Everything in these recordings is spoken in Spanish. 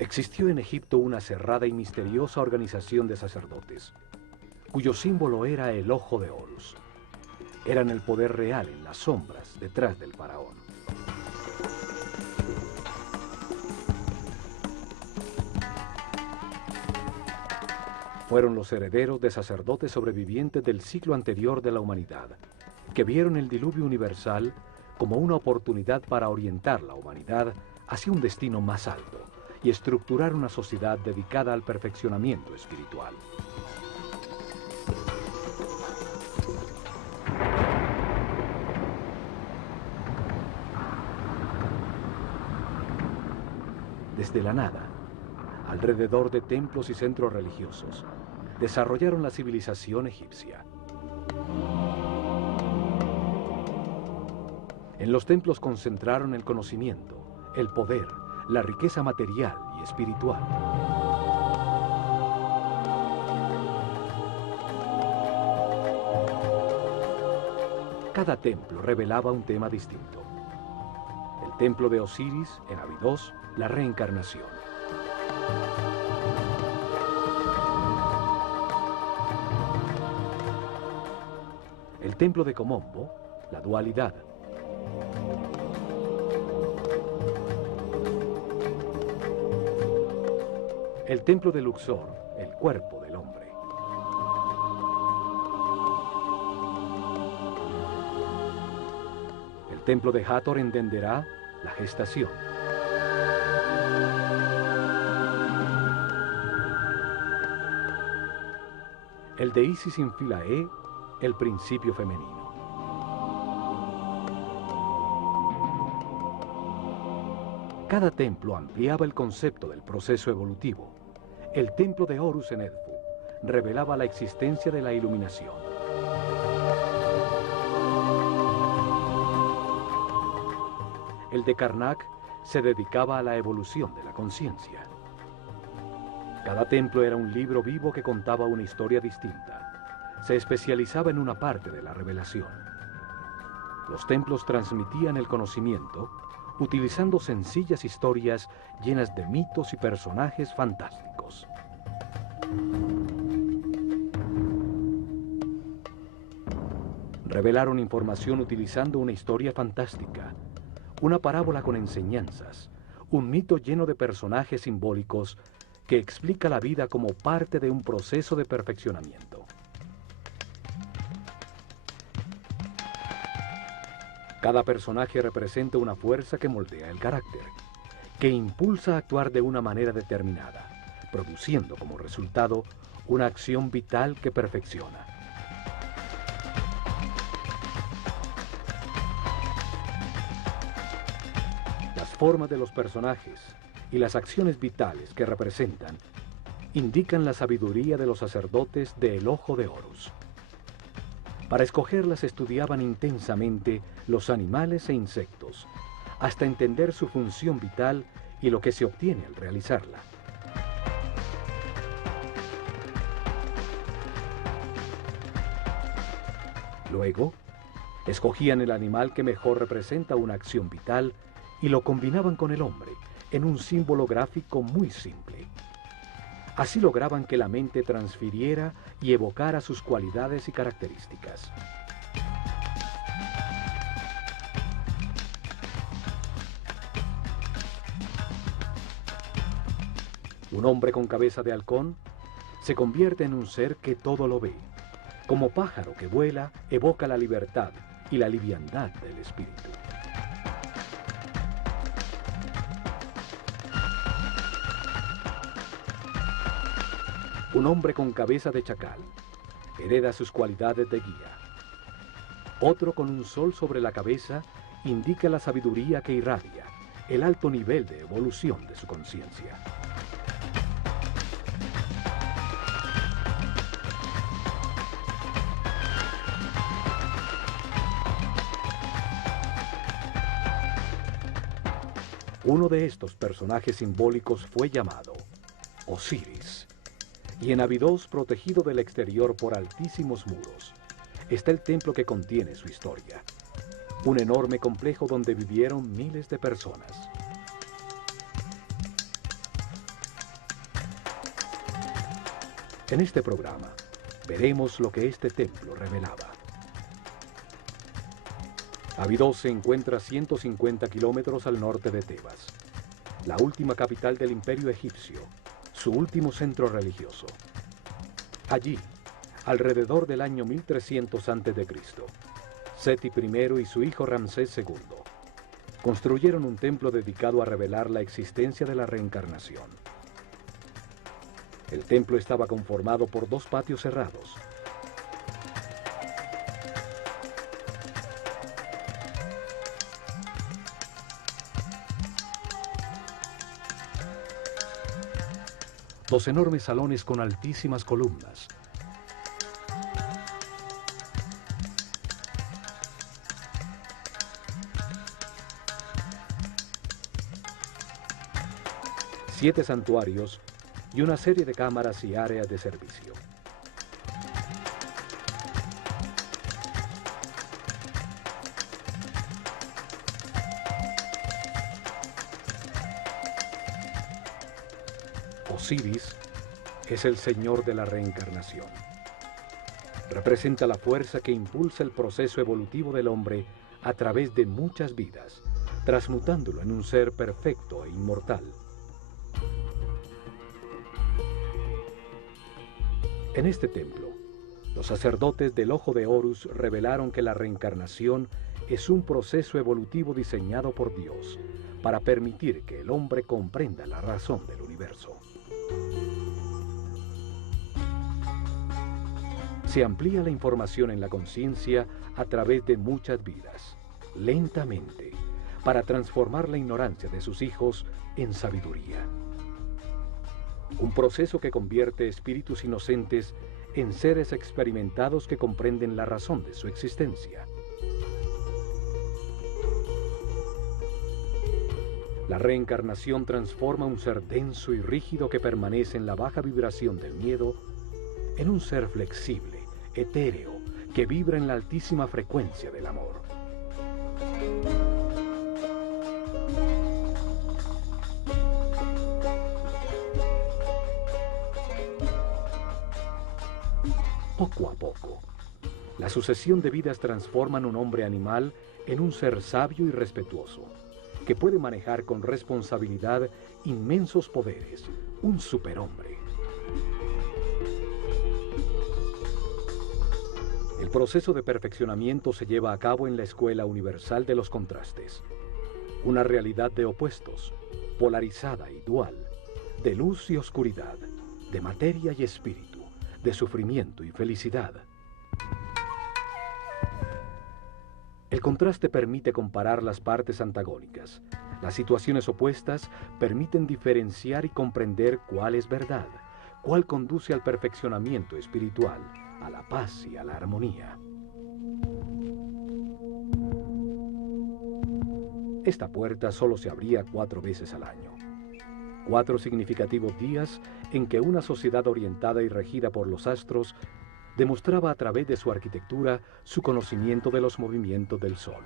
Existió en Egipto una cerrada y misteriosa organización de sacerdotes, cuyo símbolo era el ojo de Horus. Eran el poder real en las sombras detrás del faraón. Fueron los herederos de sacerdotes sobrevivientes del siglo anterior de la humanidad, que vieron el diluvio universal como una oportunidad para orientar la humanidad hacia un destino más alto y estructurar una sociedad dedicada al perfeccionamiento espiritual. Desde la nada, alrededor de templos y centros religiosos, desarrollaron la civilización egipcia. En los templos concentraron el conocimiento, el poder, la riqueza material y espiritual. Cada templo revelaba un tema distinto. El templo de Osiris, en Abidos, la reencarnación. El templo de Komombo, la dualidad. El templo de Luxor, el cuerpo del hombre. El templo de Hathor en Denderah, la gestación. El de Isis en Philae, el principio femenino. Cada templo ampliaba el concepto del proceso evolutivo. El templo de Horus en Edfu revelaba la existencia de la iluminación. El de Karnak se dedicaba a la evolución de la conciencia. Cada templo era un libro vivo que contaba una historia distinta. Se especializaba en una parte de la revelación. Los templos transmitían el conocimiento utilizando sencillas historias llenas de mitos y personajes fantásticos. Revelaron información utilizando una historia fantástica, una parábola con enseñanzas, un mito lleno de personajes simbólicos que explica la vida como parte de un proceso de perfeccionamiento. Cada personaje representa una fuerza que moldea el carácter, que impulsa a actuar de una manera determinada, produciendo como resultado una acción vital que perfecciona. Las formas de los personajes y las acciones vitales que representan indican la sabiduría de los sacerdotes del Ojo de Horus. Para escogerlas estudiaban intensamente los animales e insectos, hasta entender su función vital y lo que se obtiene al realizarla. Luego, escogían el animal que mejor representa una acción vital y lo combinaban con el hombre en un símbolo gráfico muy simple. Así lograban que la mente transfiriera y evocara sus cualidades y características. Un hombre con cabeza de halcón se convierte en un ser que todo lo ve. Como pájaro que vuela, evoca la libertad y la liviandad del espíritu. Un hombre con cabeza de chacal hereda sus cualidades de guía. Otro con un sol sobre la cabeza indica la sabiduría que irradia, el alto nivel de evolución de su conciencia. Uno de estos personajes simbólicos fue llamado Osiris. Y en Abidos, protegido del exterior por altísimos muros, está el templo que contiene su historia. Un enorme complejo donde vivieron miles de personas. En este programa, veremos lo que este templo revelaba. Abidos se encuentra a 150 kilómetros al norte de Tebas, la última capital del Imperio egipcio, su último centro religioso. Allí, alrededor del año 1300 a.C., Seti I y su hijo Ramsés II construyeron un templo dedicado a revelar la existencia de la reencarnación. El templo estaba conformado por dos patios cerrados. Dos enormes salones con altísimas columnas. Siete santuarios y una serie de cámaras y áreas de servicio. Osiris es el señor de la reencarnación. Representa la fuerza que impulsa el proceso evolutivo del hombre a través de muchas vidas, transmutándolo en un ser perfecto e inmortal. En este templo, los sacerdotes del Ojo de Horus revelaron que la reencarnación es un proceso evolutivo diseñado por Dios para permitir que el hombre comprenda la razón del universo. Se amplía la información en la conciencia a través de muchas vidas, lentamente, para transformar la ignorancia de sus hijos en sabiduría. Un proceso que convierte espíritus inocentes en seres experimentados que comprenden la razón de su existencia. La reencarnación transforma un ser denso y rígido que permanece en la baja vibración del miedo en un ser flexible, etéreo, que vibra en la altísima frecuencia del amor. Poco a poco, la sucesión de vidas transforman un hombre animal en un ser sabio y respetuoso, que puede manejar con responsabilidad inmensos poderes, un superhombre. El proceso de perfeccionamiento se lleva a cabo en la Escuela Universal de los Contrastes, una realidad de opuestos, polarizada y dual, de luz y oscuridad, de materia y espíritu, de sufrimiento y felicidad. El contraste permite comparar las partes antagónicas. Las situaciones opuestas permiten diferenciar y comprender cuál es verdad, cuál conduce al perfeccionamiento espiritual, a la paz y a la armonía. Esta puerta solo se abría 4 veces al año. 4 significativos días en que una sociedad orientada y regida por los astros demostraba a través de su arquitectura su conocimiento de los movimientos del Sol.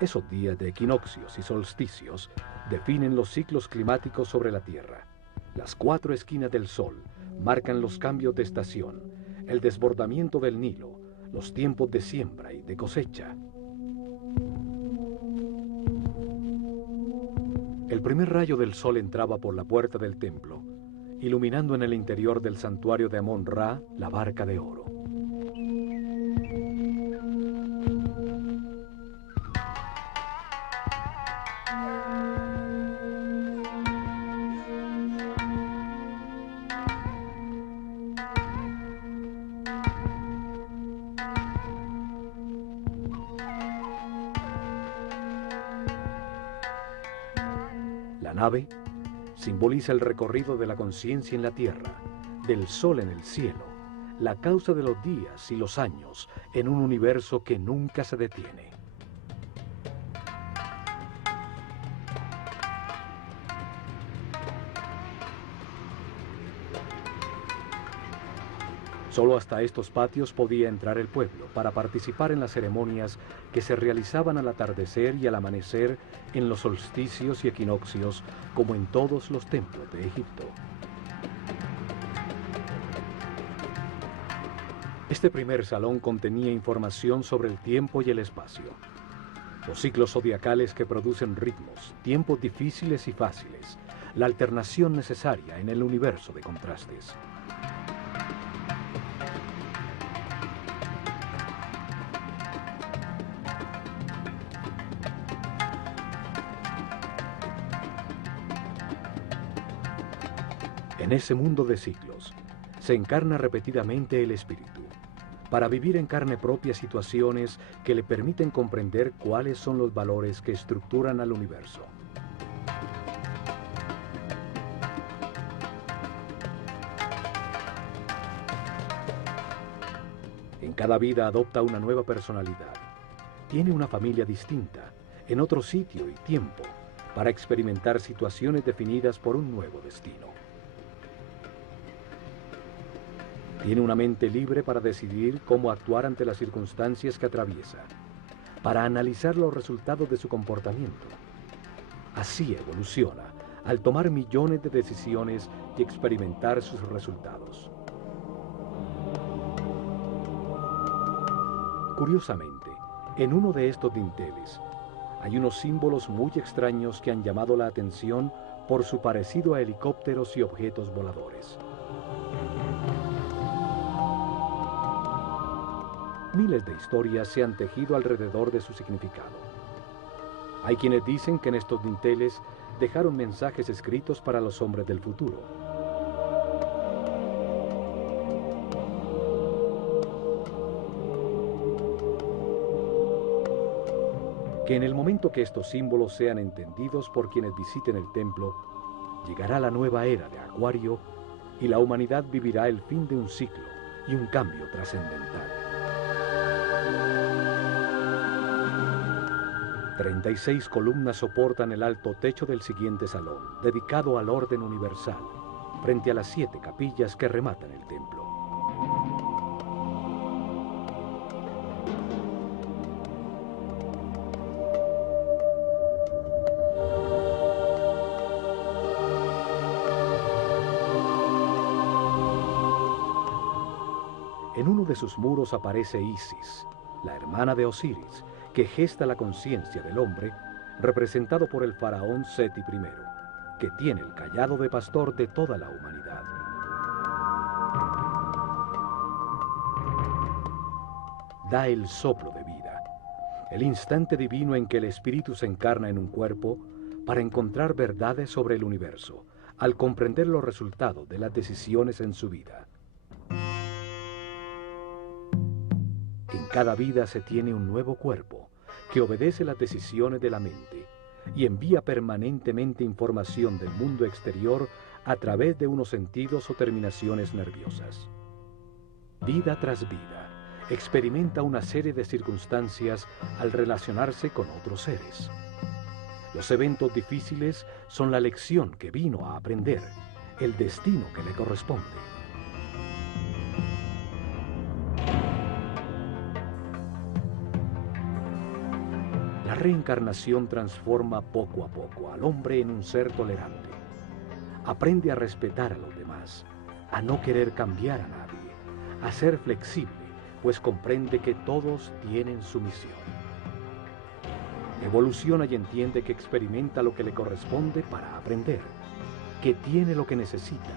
Esos días de equinoccios y solsticios definen los ciclos climáticos sobre la Tierra. Las 4 esquinas del Sol marcan los cambios de estación, el desbordamiento del Nilo, los tiempos de siembra y de cosecha. El primer rayo del sol entraba por la puerta del templo, iluminando en el interior del santuario de Amón-Ra la barca de oro. La nave simboliza el recorrido de la conciencia en la tierra, del sol en el cielo, la causa de los días y los años en un universo que nunca se detiene. Solo hasta estos patios podía entrar el pueblo para participar en las ceremonias que se realizaban al atardecer y al amanecer en los solsticios y equinoccios, como en todos los templos de Egipto. Este primer salón contenía información sobre el tiempo y el espacio, los ciclos zodiacales que producen ritmos, tiempos difíciles y fáciles, la alternación necesaria en el universo de contrastes. En ese mundo de ciclos, se encarna repetidamente el espíritu, para vivir en carne propia situaciones que le permiten comprender cuáles son los valores que estructuran al universo. En cada vida adopta una nueva personalidad. Tiene una familia distinta, en otro sitio y tiempo, para experimentar situaciones definidas por un nuevo destino. Tiene una mente libre para decidir cómo actuar ante las circunstancias que atraviesa, para analizar los resultados de su comportamiento. Así evoluciona, al tomar millones de decisiones y experimentar sus resultados. Curiosamente, en uno de estos dinteles, hay unos símbolos muy extraños que han llamado la atención por su parecido a helicópteros y objetos voladores. Miles de historias se han tejido alrededor de su significado. Hay quienes dicen que en estos dinteles dejaron mensajes escritos para los hombres del futuro. Que en el momento que estos símbolos sean entendidos por quienes visiten el templo, llegará la nueva era de Acuario y la humanidad vivirá el fin de un ciclo y un cambio trascendental. 36 columnas soportan el alto techo del siguiente salón, dedicado al orden universal, frente a las 7 capillas que rematan el templo. En uno de sus muros aparece Isis, la hermana de Osiris, que gesta la conciencia del hombre, representado por el faraón Seti I, que tiene el cayado de pastor de toda la humanidad. Da el soplo de vida, el instante divino en que el espíritu se encarna en un cuerpo para encontrar verdades sobre el universo, al comprender los resultados de las decisiones en su vida. En cada vida se tiene un nuevo cuerpo que obedece las decisiones de la mente y envía permanentemente información del mundo exterior a través de unos sentidos o terminaciones nerviosas. Vida tras vida, experimenta una serie de circunstancias al relacionarse con otros seres. Los eventos difíciles son la lección que vino a aprender, el destino que le corresponde. La reencarnación transforma poco a poco al hombre en un ser tolerante. Aprende a respetar a los demás, a no querer cambiar a nadie, a ser flexible, pues comprende que todos tienen su misión. Evoluciona y entiende que experimenta lo que le corresponde para aprender, que tiene lo que necesita,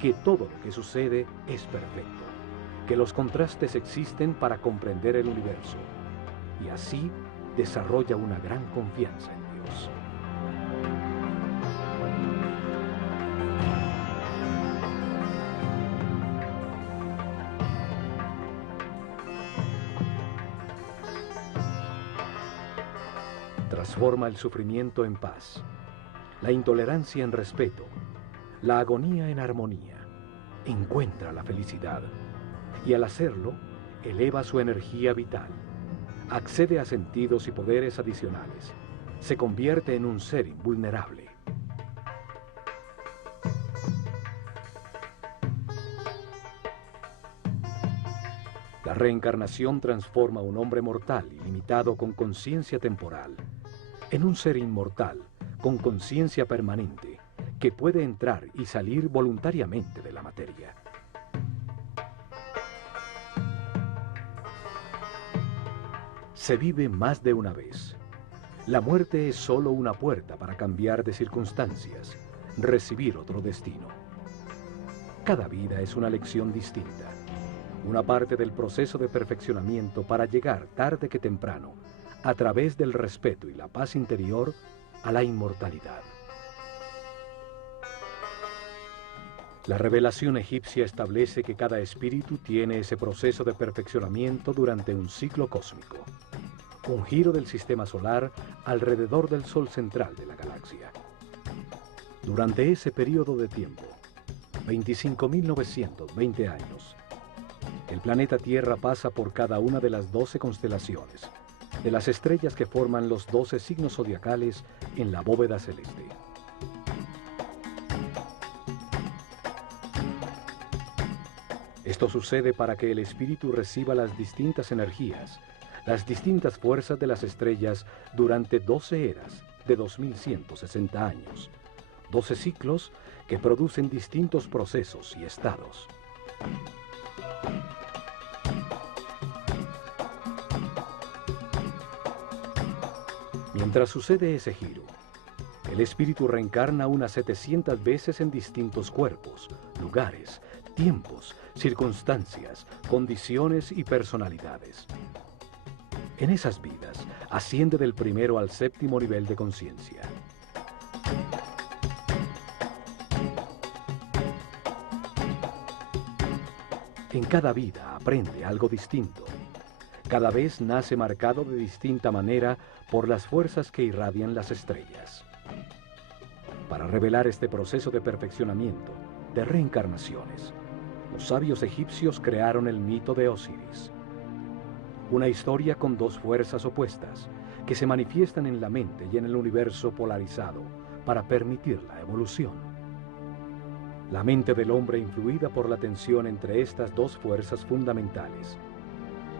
que todo lo que sucede es perfecto, que los contrastes existen para comprender el universo, y así desarrolla una gran confianza en Dios. Transforma el sufrimiento en paz, la intolerancia en respeto, la agonía en armonía. Encuentra la felicidad y al hacerlo, eleva su energía vital. Accede a sentidos y poderes adicionales. Se convierte en un ser invulnerable. La reencarnación transforma a un hombre mortal y limitado con conciencia temporal en un ser inmortal con conciencia permanente que puede entrar y salir voluntariamente de la materia. Se vive más de una vez. La muerte es solo una puerta para cambiar de circunstancias, recibir otro destino. Cada vida es una lección distinta, una parte del proceso de perfeccionamiento para llegar tarde que temprano, a través del respeto y la paz interior, a la inmortalidad. La revelación egipcia establece que cada espíritu tiene ese proceso de perfeccionamiento durante un ciclo cósmico, un giro del sistema solar alrededor del Sol central de la galaxia. Durante ese periodo de tiempo, 25.920 años, el planeta Tierra pasa por cada una de las 12 constelaciones, de las estrellas que forman los 12 signos zodiacales en la bóveda celeste. Esto sucede para que el espíritu reciba las distintas energías, las distintas fuerzas de las estrellas durante 12 eras de 2160 años, 12 ciclos que producen distintos procesos y estados. Mientras sucede ese giro, el espíritu reencarna unas 700 veces en distintos cuerpos, lugares, tiempos, circunstancias, condiciones y personalidades. En esas vidas, asciende del primero al séptimo nivel de conciencia. En cada vida aprende algo distinto. Cada vez nace marcado de distinta manera por las fuerzas que irradian las estrellas. Para revelar este proceso de perfeccionamiento, de reencarnaciones, los sabios egipcios crearon el mito de Osiris. Una historia con dos fuerzas opuestas que se manifiestan en la mente y en el universo polarizado para permitir la evolución. La mente del hombre, influida por la tensión entre estas dos fuerzas fundamentales,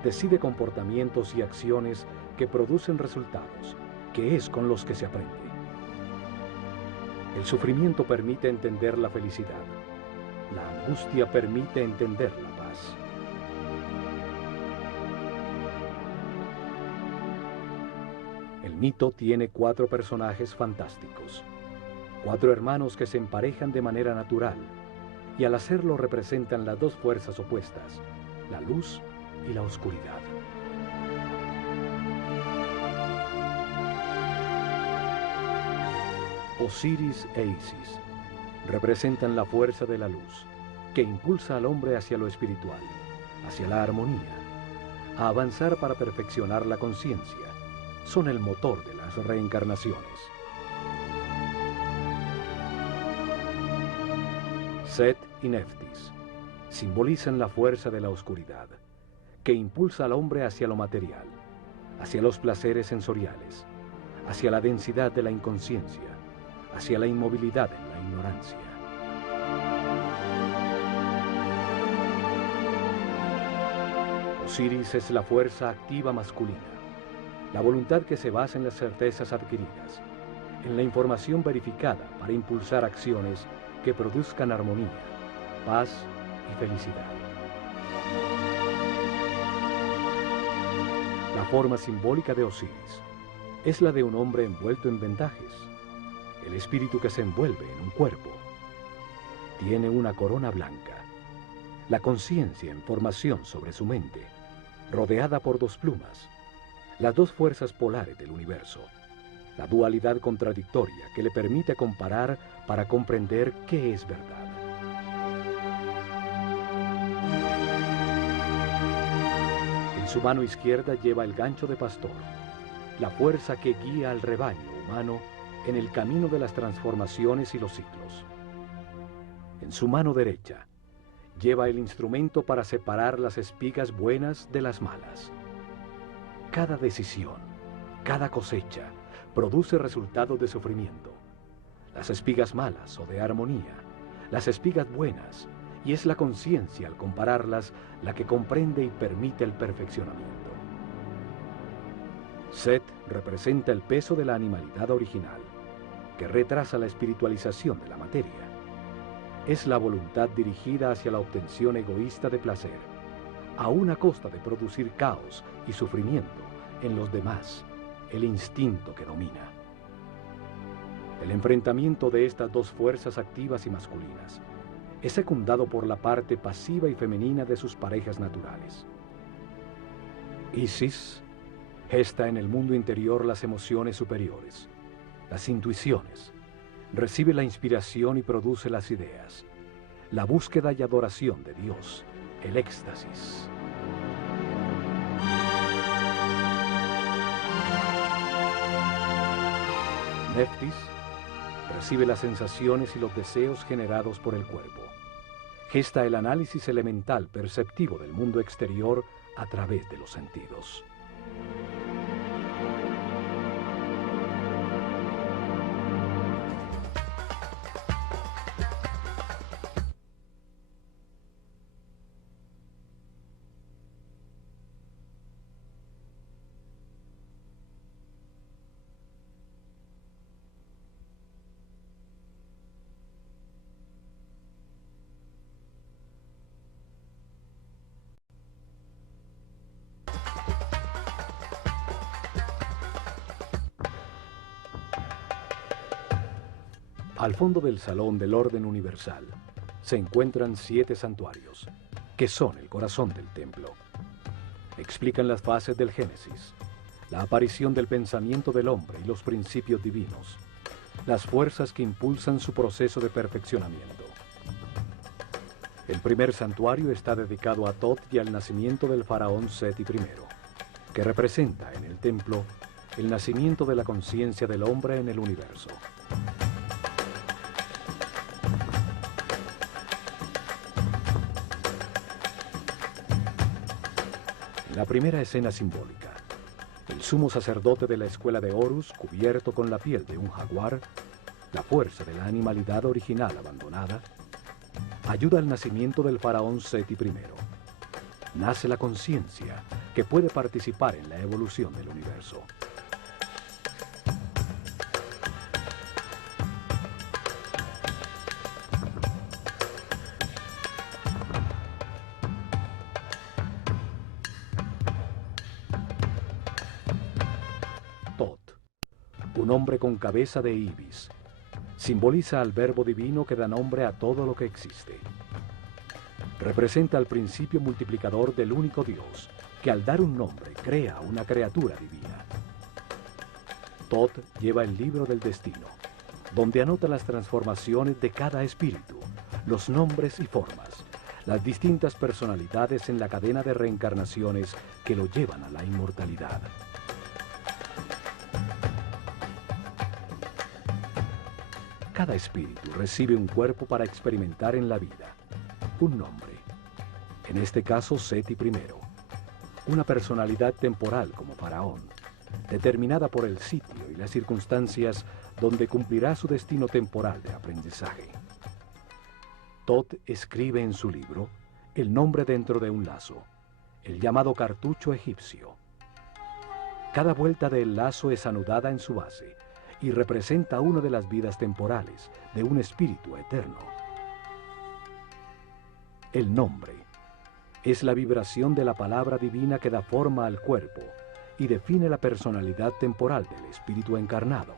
decide comportamientos y acciones que producen resultados, que es con los que se aprende. El sufrimiento permite entender la felicidad. La angustia permite entender la paz. El mito tiene 4 personajes fantásticos, 4 hermanos que se emparejan de manera natural, y al hacerlo representan las dos fuerzas opuestas, la luz y la oscuridad. Osiris e Isis representan la fuerza de la luz, que impulsa al hombre hacia lo espiritual, hacia la armonía, a avanzar para perfeccionar la conciencia. Son el motor de las reencarnaciones. Set y Neftis simbolizan la fuerza de la oscuridad, que impulsa al hombre hacia lo material, hacia los placeres sensoriales, hacia la densidad de la inconsciencia, hacia la inmovilidad en la ignorancia. Osiris es la fuerza activa masculina, la voluntad que se basa en las certezas adquiridas, en la información verificada para impulsar acciones que produzcan armonía, paz y felicidad. La forma simbólica de Osiris es la de un hombre envuelto en vendajes, el espíritu que se envuelve en un cuerpo. Tiene una corona blanca, la conciencia en formación sobre su mente, rodeada por 2 plumas, las 2 fuerzas polares del universo, la dualidad contradictoria que le permite comparar para comprender qué es verdad. En su mano izquierda lleva el gancho de pastor, la fuerza que guía al rebaño humano en el camino de las transformaciones y los ciclos. En su mano derecha lleva el instrumento para separar las espigas buenas de las malas. Cada decisión, cada cosecha, produce resultados de sufrimiento. Las espigas malas o de armonía, las espigas buenas y es la conciencia, al compararlas, la que comprende y permite el perfeccionamiento. Set representa el peso de la animalidad original, que retrasa la espiritualización de la materia. Es la voluntad dirigida hacia la obtención egoísta de placer, a una costa de producir caos y sufrimiento en los demás, el instinto que domina. El enfrentamiento de estas dos fuerzas activas y masculinas es secundado por la parte pasiva y femenina de sus parejas naturales. Isis gesta en el mundo interior las emociones superiores, las intuiciones, recibe la inspiración y produce las ideas, la búsqueda y adoración de Dios, el éxtasis. Neftis recibe las sensaciones y los deseos generados por el cuerpo. Gesta el análisis elemental perceptivo del mundo exterior a través de los sentidos. Al fondo del salón del orden universal se encuentran 7 santuarios, que son el corazón del templo. Explican las fases del Génesis, la aparición del pensamiento del hombre y los principios divinos, las fuerzas que impulsan su proceso de perfeccionamiento. El primer santuario está dedicado a Thoth y al nacimiento del faraón Seti I, que representa en el templo el nacimiento de la conciencia del hombre en el universo. La primera escena simbólica, el sumo sacerdote de la escuela de Horus, cubierto con la piel de un jaguar, la fuerza de la animalidad original abandonada, ayuda al nacimiento del faraón Seti I. Nace la conciencia que puede participar en la evolución del universo. Un hombre con cabeza de ibis, simboliza al verbo divino que da nombre a todo lo que existe. Representa al principio multiplicador del único Dios, que al dar un nombre crea una criatura divina. Thoth lleva el libro del destino, donde anota las transformaciones de cada espíritu, los nombres y formas, las distintas personalidades en la cadena de reencarnaciones que lo llevan a la inmortalidad. Cada espíritu recibe un cuerpo para experimentar en la vida, un nombre. En este caso, Seti I, una personalidad temporal como faraón, determinada por el sitio y las circunstancias donde cumplirá su destino temporal de aprendizaje. Thoth escribe en su libro el nombre dentro de un lazo, el llamado cartucho egipcio. Cada vuelta del lazo es anudada en su base y representa una de las vidas temporales de un espíritu eterno. El nombre es la vibración de la palabra divina que da forma al cuerpo y define la personalidad temporal del espíritu encarnado.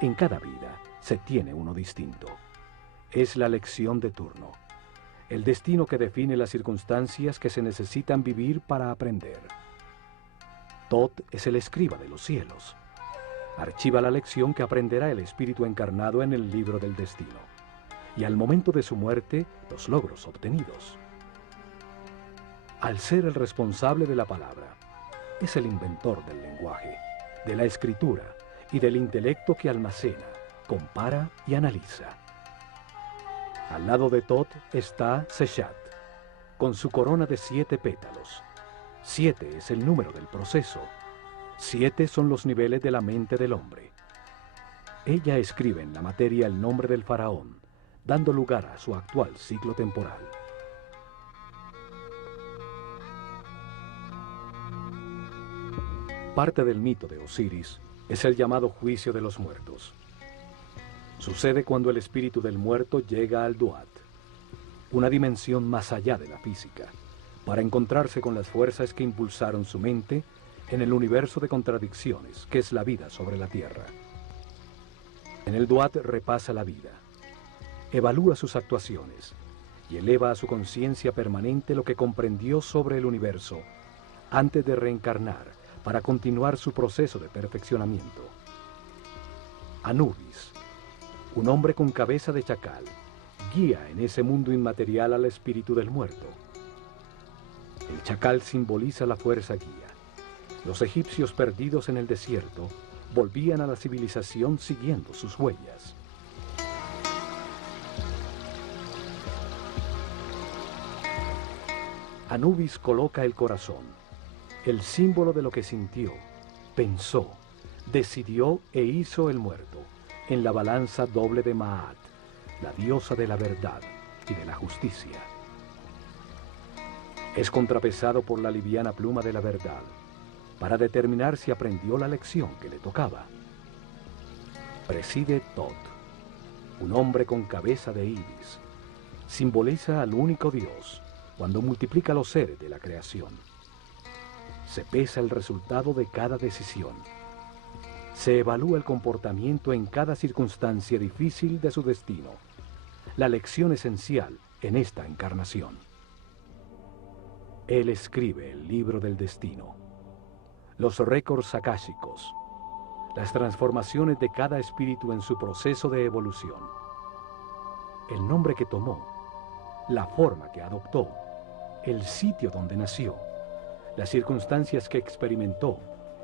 En cada vida se tiene uno distinto. Es la lección de turno, el destino que define las circunstancias que se necesitan vivir para aprender. Thoth es el escriba de los cielos. Archiva la lección que aprenderá el espíritu encarnado en el libro del destino, y al momento de su muerte, los logros obtenidos. Al ser el responsable de la palabra, es el inventor del lenguaje, de la escritura y del intelecto que almacena, compara y analiza. Al lado de Thoth está Seshat, con su corona de 7 pétalos. 7 es el número del proceso. 7 son los niveles de la mente del hombre. Ella escribe en la materia el nombre del faraón, dando lugar a su actual ciclo temporal. Parte del mito de Osiris es el llamado juicio de los muertos. Sucede cuando el espíritu del muerto llega al Duat, una dimensión más allá de la física, para encontrarse con las fuerzas que impulsaron su mente en el universo de contradicciones que es la vida sobre la Tierra. En el Duat repasa la vida, evalúa sus actuaciones y eleva a su conciencia permanente lo que comprendió sobre el universo antes de reencarnar para continuar su proceso de perfeccionamiento. Anubis, un hombre con cabeza de chacal, guía en ese mundo inmaterial al espíritu del muerto. El chacal simboliza la fuerza guía. Los egipcios perdidos en el desierto volvían a la civilización siguiendo sus huellas. Anubis coloca el corazón, el símbolo de lo que sintió, pensó, decidió e hizo el muerto, en la balanza doble de Maat, la diosa de la verdad y de la justicia. Es contrapesado por la liviana pluma de la verdad, para determinar si aprendió la lección que le tocaba. Preside Tot, un hombre con cabeza de ibis. Simboliza al único Dios cuando multiplica los seres de la creación. Se pesa el resultado de cada decisión. Se evalúa el comportamiento en cada circunstancia difícil de su destino. La lección esencial en esta encarnación. Él escribe el libro del destino. Los récords akáshicos. Las transformaciones de cada espíritu en su proceso de evolución. El nombre que tomó. La forma que adoptó. El sitio donde nació. Las circunstancias que experimentó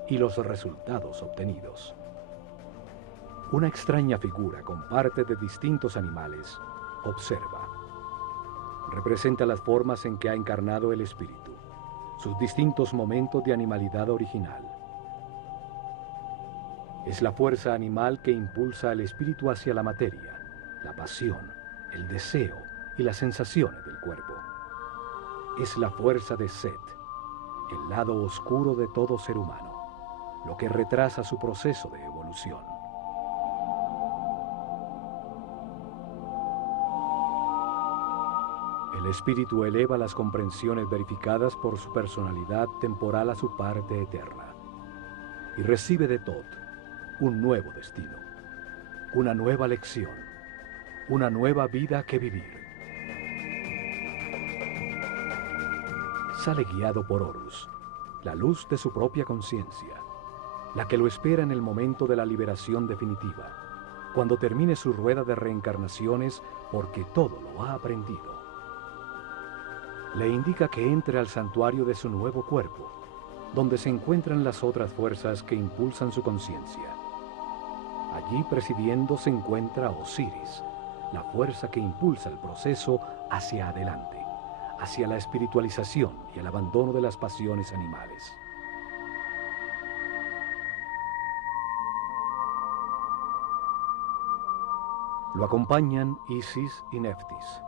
y los resultados obtenidos. Una extraña figura con partes de distintos animales observa. Representa las formas en que ha encarnado el espíritu, sus distintos momentos de animalidad original. Es la fuerza animal que impulsa al espíritu hacia la materia, la pasión, el deseo y las sensaciones del cuerpo. Es la fuerza de Set, el lado oscuro de todo ser humano, lo que retrasa su proceso de evolución. El espíritu eleva las comprensiones verificadas por su personalidad temporal a su parte eterna y recibe de Tot un nuevo destino, una nueva lección, una nueva vida que vivir. Sale guiado por Horus, la luz de su propia conciencia, la que lo espera en el momento de la liberación definitiva, cuando termine su rueda de reencarnaciones porque todo lo ha aprendido. Le indica que entre al santuario de su nuevo cuerpo, donde se encuentran las otras fuerzas que impulsan su conciencia. Allí presidiendo se encuentra Osiris, la fuerza que impulsa el proceso hacia adelante, hacia la espiritualización y el abandono de las pasiones animales. Lo acompañan Isis y Neftis,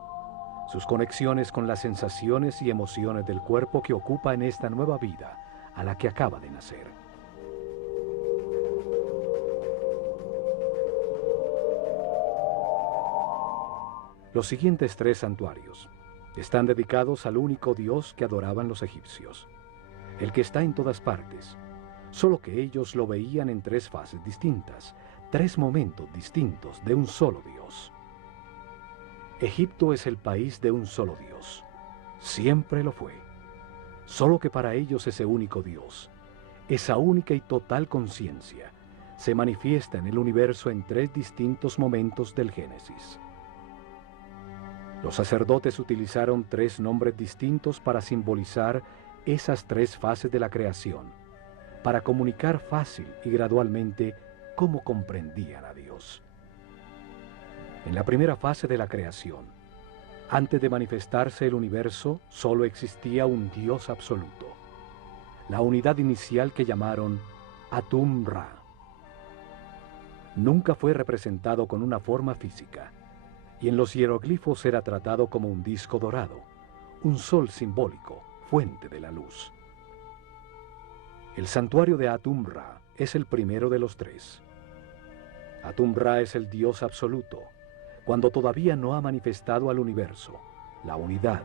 sus conexiones con las sensaciones y emociones del cuerpo que ocupa en esta nueva vida a la que acaba de nacer. Los siguientes 3 santuarios están dedicados al único Dios que adoraban los egipcios, el que está en todas partes, solo que ellos lo veían en 3 fases distintas, 3 momentos distintos de un solo Dios. Egipto es el país de un solo Dios, siempre lo fue, solo que para ellos ese único Dios, esa única y total conciencia, se manifiesta en el universo en 3 distintos momentos del Génesis. Los sacerdotes utilizaron 3 nombres distintos para simbolizar esas 3 fases de la creación, para comunicar fácil y gradualmente cómo comprendían a Dios. En la primera fase de la creación, antes de manifestarse el universo, solo existía un Dios absoluto, la unidad inicial que llamaron Atum-Ra. Nunca fue representado con una forma física. y en los hieroglifos era tratado como un disco dorado, un sol simbólico, fuente de la luz. El santuario de Atum-Ra es el primero de los tres. Atum-Ra es el Dios absoluto, cuando todavía no ha manifestado al universo, la unidad,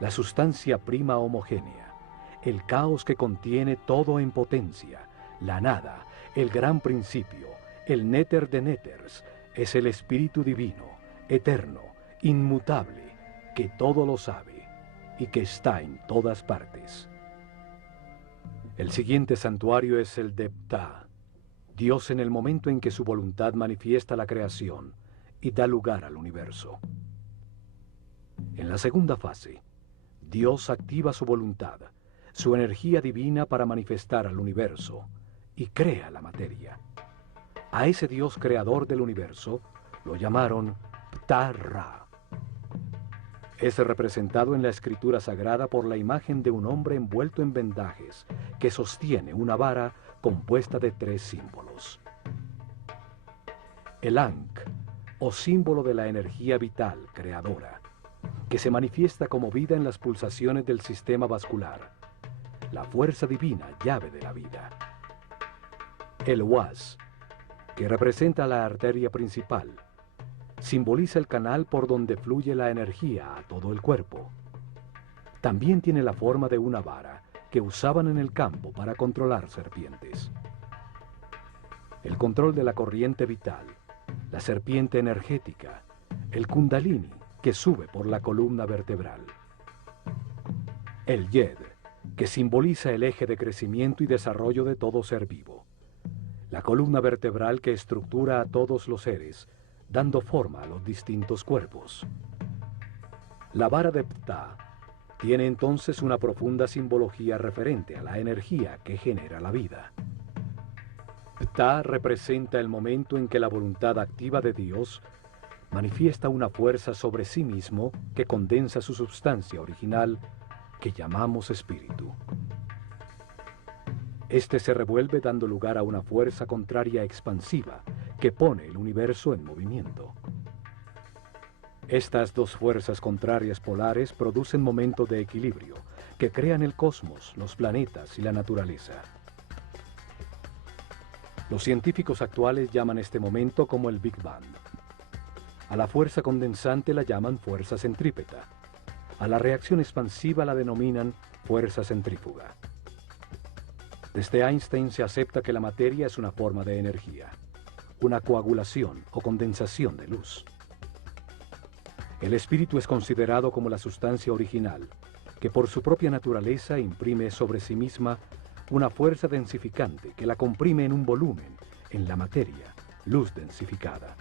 la sustancia prima homogénea, el caos que contiene todo en potencia, la nada, el gran principio, el néter de néters, es el Espíritu Divino, eterno, inmutable, que todo lo sabe y que está en todas partes. El siguiente santuario es el de Ptah, Dios en el momento en que su voluntad manifiesta la creación y da lugar al universo. En la segunda fase, Dios activa su voluntad, su energía divina para manifestar al universo y crea la materia. A ese Dios creador del universo lo llamaron Ptah-Ra. Es representado en la escritura sagrada por la imagen de un hombre envuelto en vendajes que sostiene una vara compuesta de tres símbolos. El Ankh, o símbolo de la energía vital creadora, que se manifiesta como vida en las pulsaciones del sistema vascular, la fuerza divina, llave de la vida. El Was, que representa la arteria principal, simboliza el canal por donde fluye la energía a todo el cuerpo. También tiene la forma de una vara que usaban en el campo para controlar serpientes. El control de la corriente vital, la serpiente energética, el kundalini que sube por la columna vertebral. El Yed, que simboliza el eje de crecimiento y desarrollo de todo ser vivo. La columna vertebral que estructura a todos los seres, dando forma a los distintos cuerpos. La vara de Ptah tiene entonces una profunda simbología referente a la energía que genera la vida. Ptah representa el momento en que la voluntad activa de Dios manifiesta una fuerza sobre sí mismo que condensa su substancia original, que llamamos espíritu. Este se revuelve dando lugar a una fuerza contraria expansiva que pone el universo en movimiento. Estas dos fuerzas contrarias polares producen momentos de equilibrio que crean el cosmos, los planetas y la naturaleza. Los científicos actuales llaman este momento como el Big Bang. A la fuerza condensante la llaman fuerza centrípeta. A la reacción expansiva la denominan fuerza centrífuga. Desde Einstein se acepta que la materia es una forma de energía, una coagulación o condensación de luz. El espíritu es considerado como la sustancia original, que por su propia naturaleza imprime sobre sí misma una fuerza densificante que la comprime en un volumen, en la materia, luz densificada.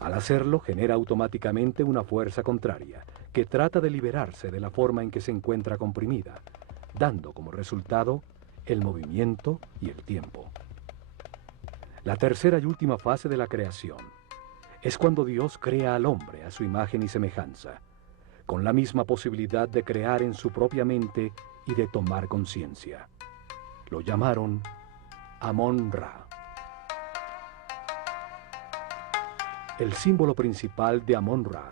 Al hacerlo, genera automáticamente una fuerza contraria, que trata de liberarse de la forma en que se encuentra comprimida, dando como resultado el movimiento y el tiempo. La tercera y última fase de la creación es cuando Dios crea al hombre a su imagen y semejanza, con la misma posibilidad de crear en su propia mente y de tomar conciencia. Lo llamaron Amon-Ra. El símbolo principal de Amon-Ra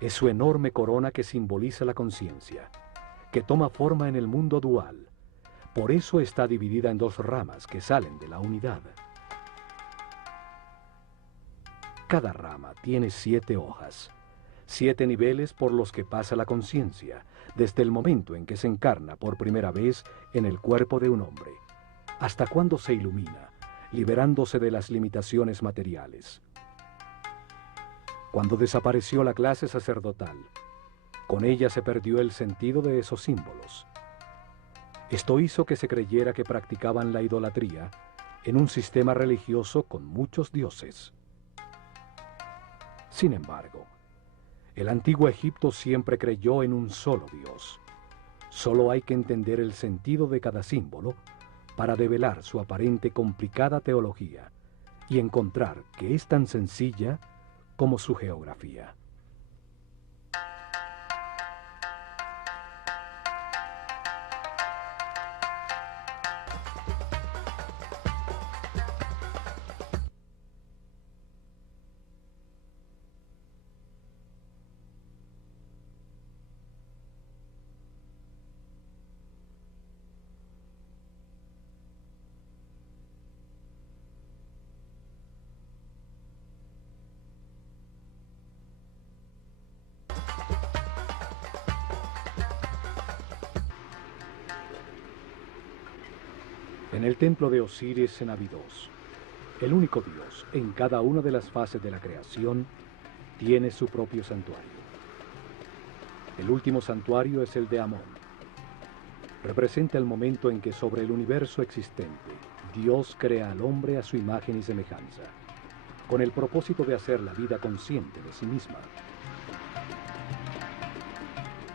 es su enorme corona que simboliza la conciencia, que toma forma en el mundo dual. Por eso está dividida en dos ramas que salen de la unidad. Cada rama tiene 7 hojas, 7 niveles por los que pasa la conciencia, desde el momento en que se encarna por primera vez en el cuerpo de un hombre, hasta cuando se ilumina, liberándose de las limitaciones materiales. Cuando desapareció la clase sacerdotal, con ella se perdió el sentido de esos símbolos. Esto hizo que se creyera que practicaban la idolatría en un sistema religioso con muchos dioses. Sin embargo, el antiguo Egipto siempre creyó en un solo Dios. Solo hay que entender el sentido de cada símbolo para develar su aparente complicada teología y encontrar que es tan sencilla como su geografía. En el templo de Osiris en Abidos, el único dios en cada una de las fases de la creación tiene su propio santuario. El último santuario es el de Amón. Representa el momento en que sobre el universo existente, Dios crea al hombre a su imagen y semejanza, con el propósito de hacer la vida consciente de sí misma.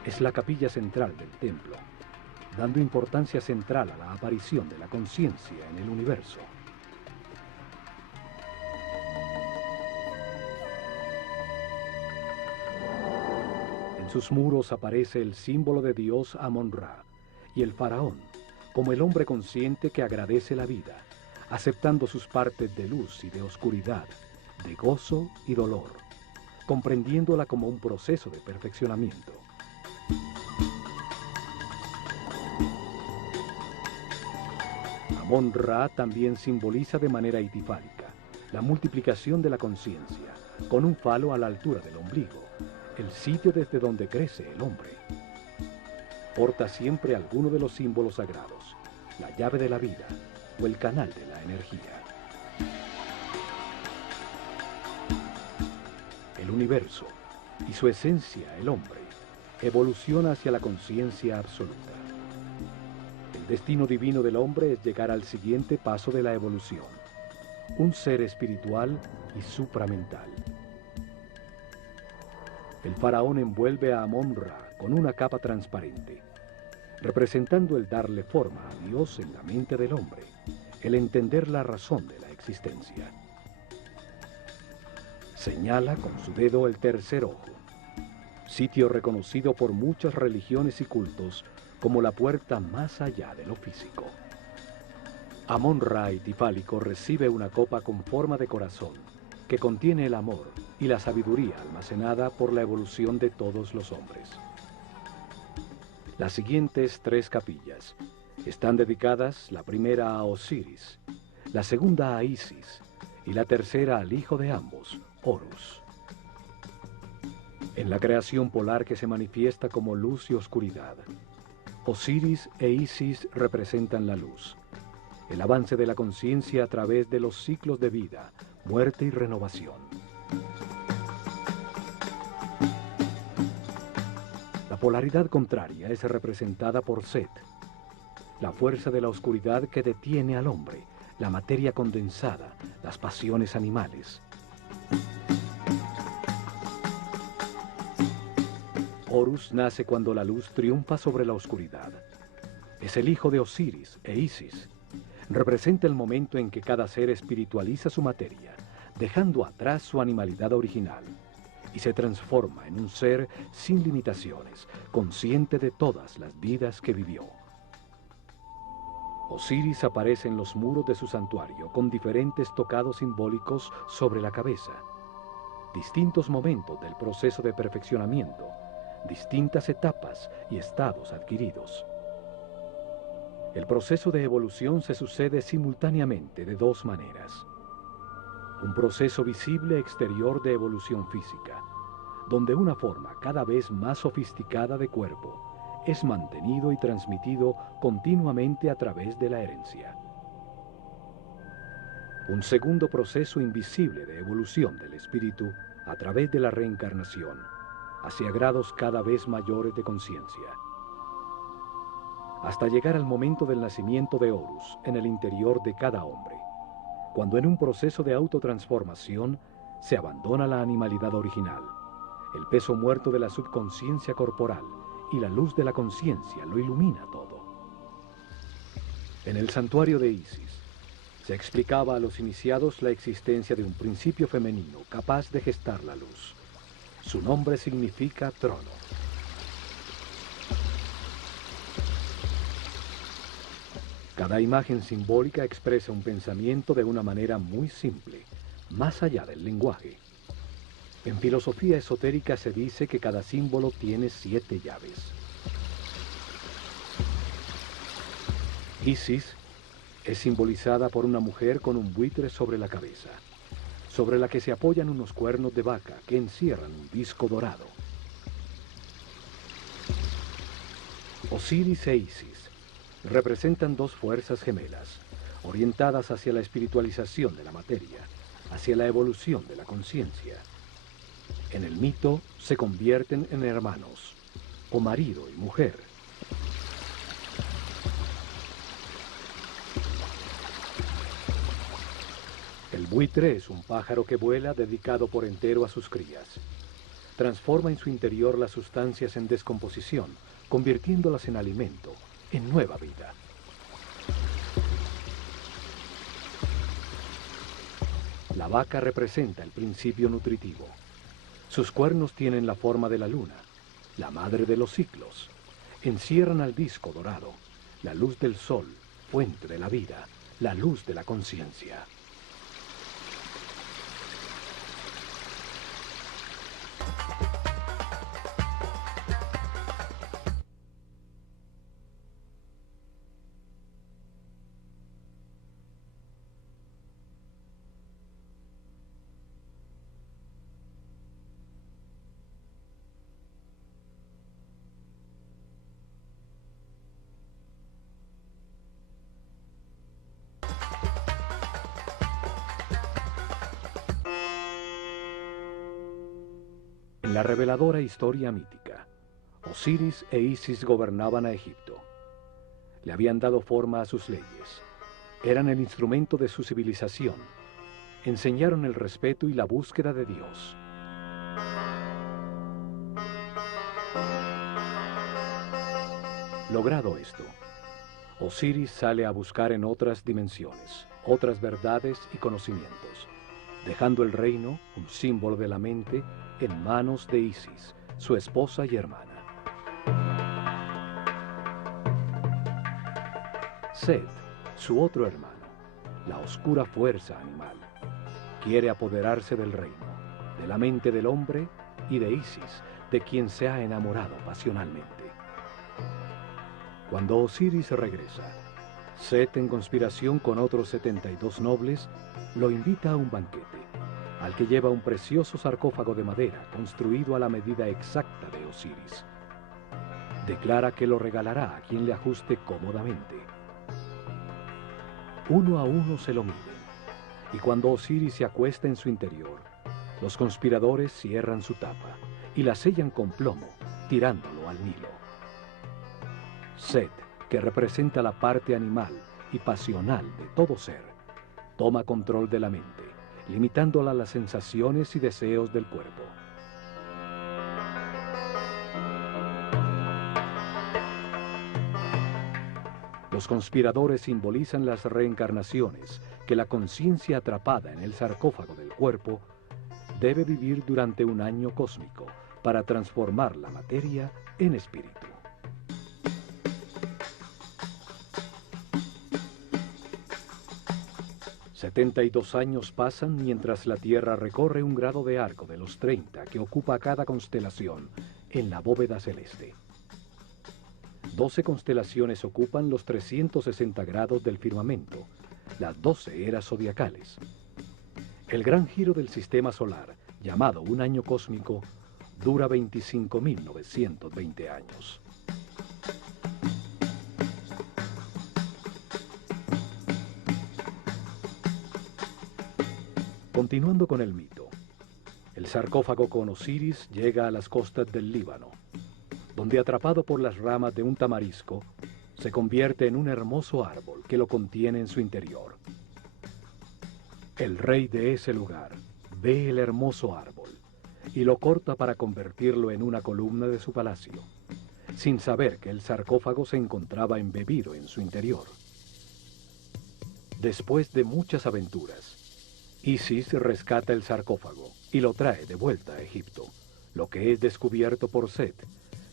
Es la capilla central del templo, dando importancia central a la aparición de la conciencia en el universo. En sus muros aparece el símbolo de Dios Amón-Ra y el faraón, como el hombre consciente que agradece la vida, aceptando sus partes de luz y de oscuridad, de gozo y dolor, comprendiéndola como un proceso de perfeccionamiento. Amón-Ra también simboliza de manera itifálica la multiplicación de la conciencia, con un falo a la altura del ombligo, el sitio desde donde crece el hombre. Porta siempre alguno de los símbolos sagrados, la llave de la vida o el canal de la energía. El universo y su esencia, el hombre, evoluciona hacia la conciencia absoluta. El destino divino del hombre es llegar al siguiente paso de la evolución, un ser espiritual y supramental. El faraón envuelve a Amón-Ra con una capa transparente, representando el darle forma a Dios en la mente del hombre, el entender la razón de la existencia. Señala con su dedo el tercer ojo, sitio reconocido por muchas religiones y cultos como la puerta más allá de lo físico. Amón-Ra itifálico recibe una copa con forma de corazón que contiene el amor y la sabiduría almacenada por la evolución de todos los hombres. Las siguientes 3 capillas están dedicadas, la primera a Osiris, la segunda a Isis y la tercera al hijo de ambos, Horus. En la creación polar que se manifiesta como luz y oscuridad, Osiris e Isis representan la luz, el avance de la conciencia a través de los ciclos de vida, muerte y renovación. La polaridad contraria es representada por Set, la fuerza de la oscuridad que detiene al hombre, la materia condensada, las pasiones animales. Horus nace cuando la luz triunfa sobre la oscuridad. Es el hijo de Osiris e Isis. Representa el momento en que cada ser espiritualiza su materia, dejando atrás su animalidad original, y se transforma en un ser sin limitaciones, consciente de todas las vidas que vivió. Osiris aparece en los muros de su santuario con diferentes tocados simbólicos sobre la cabeza, distintos momentos del proceso de perfeccionamiento, distintas etapas y estados adquiridos. El proceso de evolución se sucede simultáneamente de 2 maneras. Un proceso visible exterior de evolución física, donde una forma cada vez más sofisticada de cuerpo es mantenido y transmitido continuamente a través de la herencia. Un segundo proceso invisible de evolución del espíritu a través de la reencarnación, hacia grados cada vez mayores de conciencia, hasta llegar al momento del nacimiento de Horus en el interior de cada hombre, cuando en un proceso de autotransformación se abandona la animalidad original, el peso muerto de la subconsciencia corporal y la luz de la conciencia lo ilumina todo. En el santuario de Isis se explicaba a los iniciados la existencia de un principio femenino capaz de gestar la luz. Su nombre significa trono. Cada imagen simbólica expresa un pensamiento de una manera muy simple, más allá del lenguaje. En filosofía esotérica se dice que cada símbolo tiene 7 llaves. Isis es simbolizada por una mujer con un buitre sobre la cabeza, sobre la que se apoyan unos cuernos de vaca que encierran un disco dorado. Osiris e Isis representan 2 fuerzas gemelas, orientadas hacia la espiritualización de la materia, hacia la evolución de la conciencia. En el mito se convierten en hermanos, o marido y mujer. El buitre es un pájaro que vuela dedicado por entero a sus crías. Transforma en su interior las sustancias en descomposición, convirtiéndolas en alimento, en nueva vida. La vaca representa el principio nutritivo. Sus cuernos tienen la forma de la luna, la madre de los ciclos. Encierran al disco dorado, la luz del sol, fuente de la vida, la luz de la conciencia. En la reveladora historia mítica, Osiris e Isis gobernaban a Egipto. Le habían dado forma a sus leyes. Eran el instrumento de su civilización. Enseñaron el respeto y la búsqueda de Dios. Logrado esto, Osiris sale a buscar en otras dimensiones, otras verdades y conocimientos, dejando el reino, un símbolo de la mente, en manos de Isis, su esposa y hermana. Set, su otro hermano, la oscura fuerza animal, quiere apoderarse del reino, de la mente del hombre y de Isis, de quien se ha enamorado pasionalmente. Cuando Osiris regresa, Set, en conspiración con otros 72 nobles, lo invita a un banquete, al que lleva un precioso sarcófago de madera construido a la medida exacta de Osiris. Declara que lo regalará a quien le ajuste cómodamente. Uno a uno se lo miden, y cuando Osiris se acuesta en su interior, los conspiradores cierran su tapa y la sellan con plomo, tirándolo al Nilo. Set, que representa la parte animal y pasional de todo ser, toma control de la mente, limitándola a las sensaciones y deseos del cuerpo. Los conspiradores simbolizan las reencarnaciones que la conciencia atrapada en el sarcófago del cuerpo debe vivir durante un año cósmico para transformar la materia en espíritu. $72 años pasan mientras la Tierra recorre un grado de arco de los 30 que ocupa cada constelación en la bóveda celeste. 12 constelaciones ocupan los 360 grados del firmamento, las 12 eras zodiacales. El gran giro del sistema solar, llamado un año cósmico, dura 25.920 años. Continuando con el mito, el sarcófago con Osiris llega a las costas del Líbano, donde, atrapado por las ramas de un tamarisco, se convierte en un hermoso árbol que lo contiene en su interior. El rey de ese lugar ve el hermoso árbol y lo corta para convertirlo en una columna de su palacio, sin saber que el sarcófago se encontraba embebido en su interior. Después de muchas aventuras, Isis rescata el sarcófago y lo trae de vuelta a Egipto, lo que es descubierto por Set,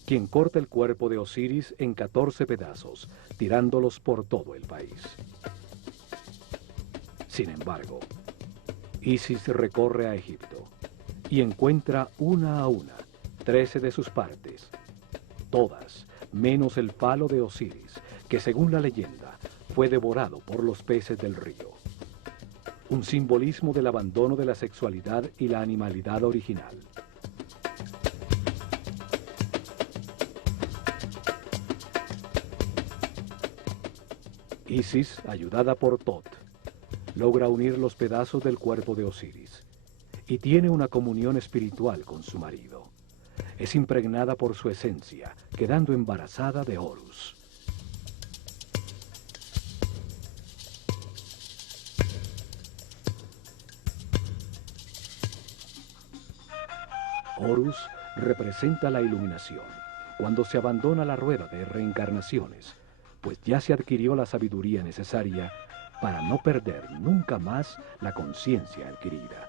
quien corta el cuerpo de Osiris en 14 pedazos, tirándolos por todo el país. Sin embargo, Isis recorre a Egipto y encuentra una a una 13 de sus partes, todas menos el falo de Osiris, que según la leyenda fue devorado por los peces del río. Un simbolismo del abandono de la sexualidad y la animalidad original. Isis, ayudada por Tot, logra unir los pedazos del cuerpo de Osiris y tiene una comunión espiritual con su marido. Es impregnada por su esencia, quedando embarazada de Horus. Horus representa la iluminación, cuando se abandona la rueda de reencarnaciones, pues ya se adquirió la sabiduría necesaria para no perder nunca más la conciencia adquirida.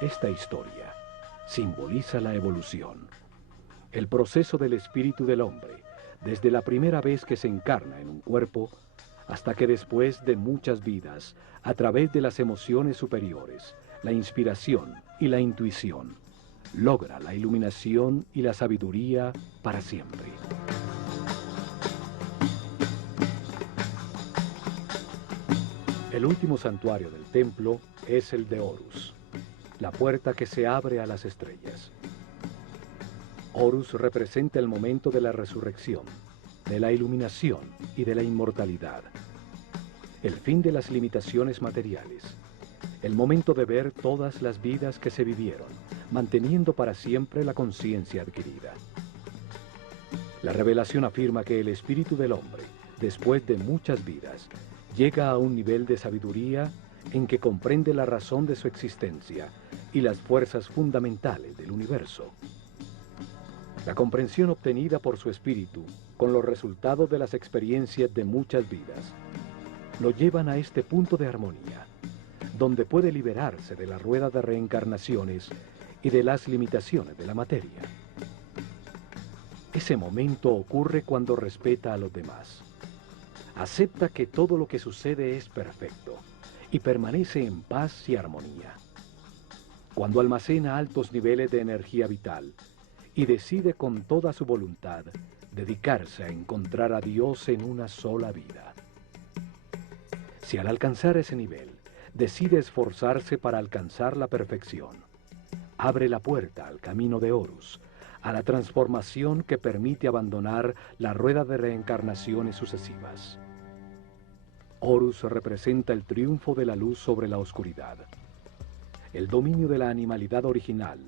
Esta historia simboliza la evolución, el proceso del espíritu del hombre, desde la primera vez que se encarna en un cuerpo, hasta que después de muchas vidas, a través de las emociones superiores, la inspiración y la intuición, logra la iluminación y la sabiduría para siempre. El último santuario del templo es el de Horus, la puerta que se abre a las estrellas. Horus representa el momento de la resurrección, de la iluminación y de la inmortalidad. El fin de las limitaciones materiales, el momento de ver todas las vidas que se vivieron, manteniendo para siempre la conciencia adquirida. La revelación afirma que el espíritu del hombre, después de muchas vidas, llega a un nivel de sabiduría en que comprende la razón de su existencia y las fuerzas fundamentales del universo. La comprensión obtenida por su espíritu, con los resultados de las experiencias de muchas vidas, lo llevan a este punto de armonía, donde puede liberarse de la rueda de reencarnaciones y de las limitaciones de la materia. Ese momento ocurre cuando respeta a los demás. Acepta que todo lo que sucede es perfecto y permanece en paz y armonía. Cuando almacena altos niveles de energía vital y decide con toda su voluntad dedicarse a encontrar a Dios en una sola vida. Si al alcanzar ese nivel decide esforzarse para alcanzar la perfección, abre la puerta al camino de Horus, a la transformación que permite abandonar la rueda de reencarnaciones sucesivas. Horus representa el triunfo de la luz sobre la oscuridad, el dominio de la animalidad original,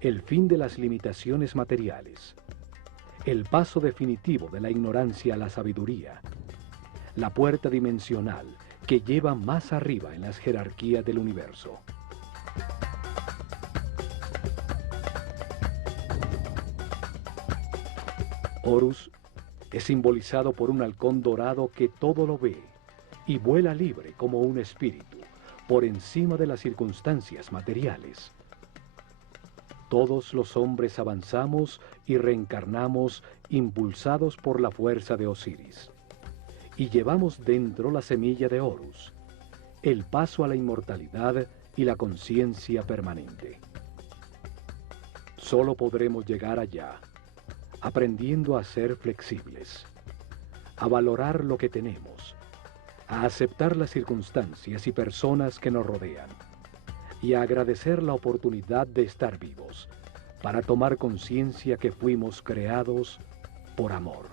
el fin de las limitaciones materiales, el paso definitivo de la ignorancia a la sabiduría, la puerta dimensional que lleva más arriba en las jerarquías del universo. Horus es simbolizado por un halcón dorado que todo lo ve y vuela libre como un espíritu, por encima de las circunstancias materiales. Todos los hombres avanzamos y reencarnamos impulsados por la fuerza de Osiris, y llevamos dentro la semilla de Horus, el paso a la inmortalidad y la conciencia permanente. Solo podremos llegar allá, aprendiendo a ser flexibles, a valorar lo que tenemos, a aceptar las circunstancias y personas que nos rodean, y a agradecer la oportunidad de estar vivos, para tomar conciencia que fuimos creados por amor.